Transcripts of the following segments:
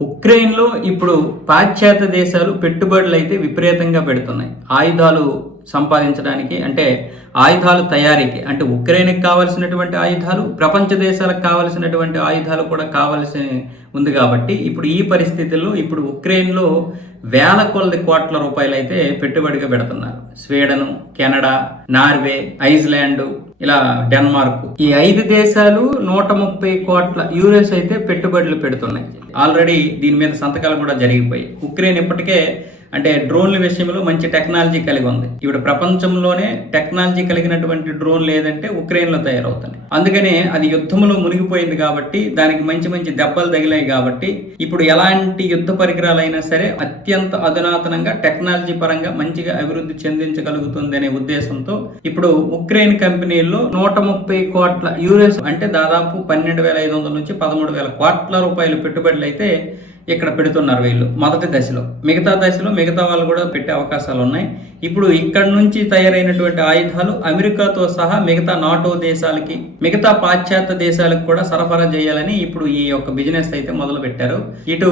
ఉక్రెయిన్లో ఇప్పుడు పాశ్చాత్య దేశాలు పెట్టుబడులు అయితే విపరీతంగా పెడుతున్నాయి. ఆయుధాలు సంపాదించడానికి అంటే ఆయుధాలు తయారీకి. అంటే ఉక్రెయిన్కి కావలసినటువంటి ఆయుధాలు ప్రపంచ దేశాలకు కావలసినటువంటి ఆయుధాలు కూడా కావలసి ఉంది కాబట్టి ఇప్పుడు ఈ పరిస్థితుల్లో ఇప్పుడు ఉక్రెయిన్లో వేల కొలది కోట్ల రూపాయలు అయితే పెట్టుబడిగా పెడుతున్నారు. స్వీడను కెనడా నార్వే ఐస్లాండ్ ఇలా డెన్మార్క్. ఈ ఐదు దేశాలు నూట ముప్పై కోట్ల యూరోస్ అయితే పెట్టుబడులు పెడుతున్నాయి. ఆల్రెడీ దీని మీద సంతకాలు కూడా జరిగిపోయాయి. ఉక్రెయిన్ ఇప్పటికే అంటే డ్రోన్ల విషయంలో మంచి టెక్నాలజీ కలిగి ఉంది. ఇప్పుడు ప్రపంచంలోనే టెక్నాలజీ కలిగినటువంటి డ్రోన్ లేదంటే ఉక్రెయిన్లో తయారవుతుంది అందుకనే అది యుద్ధంలో మునిగిపోయింది కాబట్టి దానికి మంచి మంచి దెబ్బలు తగిలాయి కాబట్టి ఇప్పుడు ఎలాంటి యుద్ధ పరికరాలైనా సరే అత్యంత అధునాతనంగా టెక్నాలజీ పరంగా మంచిగా అభివృద్ధి చెందించగలుగుతుంది అనే ఉద్దేశంతో ఇప్పుడు ఉక్రెయిన్ కంపెనీల్లో నూట ముప్పై కోట్ల యూరోస్ అంటే దాదాపు పన్నెండు వేల ఐదు వందల నుంచి పదమూడు వేల కోట్ల రూపాయలు పెట్టుబడులు అయితే ఇక్కడ పెడుతున్నారు వీళ్ళు మొదటి దశలో. మిగతా దశలో మిగతా వాళ్ళు కూడా పెట్టే అవకాశాలు ఉన్నాయి. ఇప్పుడు ఇక్కడ నుంచి తయారైనటువంటి ఆయుధాలు అమెరికాతో సహా మిగతా నాటో దేశాలకి మిగతా పాశ్చాత్య దేశాలకు కూడా సరఫరా చేయాలని ఇప్పుడు ఈ యొక్క బిజినెస్ అయితే మొదలు పెట్టారు. ఇటు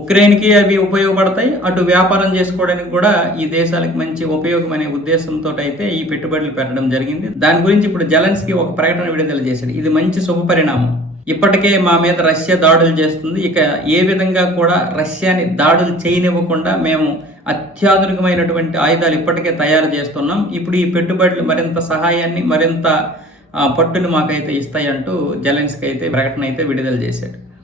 ఉక్రెయిన్కి అవి ఉపయోగపడతాయి అటు వ్యాపారం చేసుకోవడానికి కూడా ఈ దేశాలకు మంచి ఉపయోగం అనే ఉద్దేశంతో అయితే ఈ పెట్టుబడులు పెట్టడం జరిగింది. దాని గురించి ఇప్పుడు జలన్స్కి ఒక ప్రకటన విడుదల చేశాడు ఇది మంచి శుభ పరిణామం. ఇప్పటికే మా మీద రష్యా దాడులు చేస్తుంది. ఇక ఏ విధంగా కూడా రష్యాని దాడులు చేయనివ్వకుండా మేము అత్యాధునికమైనటువంటి ఆయుధాలు ఇప్పటికే తయారు చేస్తున్నాం. ఇప్పుడు ఈ పెట్టుబడులు మరింత సహాయాన్ని మరింత పట్టును పట్టుని మాకైతే ఇస్తాయంటూ జెలెన్స్కి అయితే ప్రకటన అయితే విడుదల చేశాడు.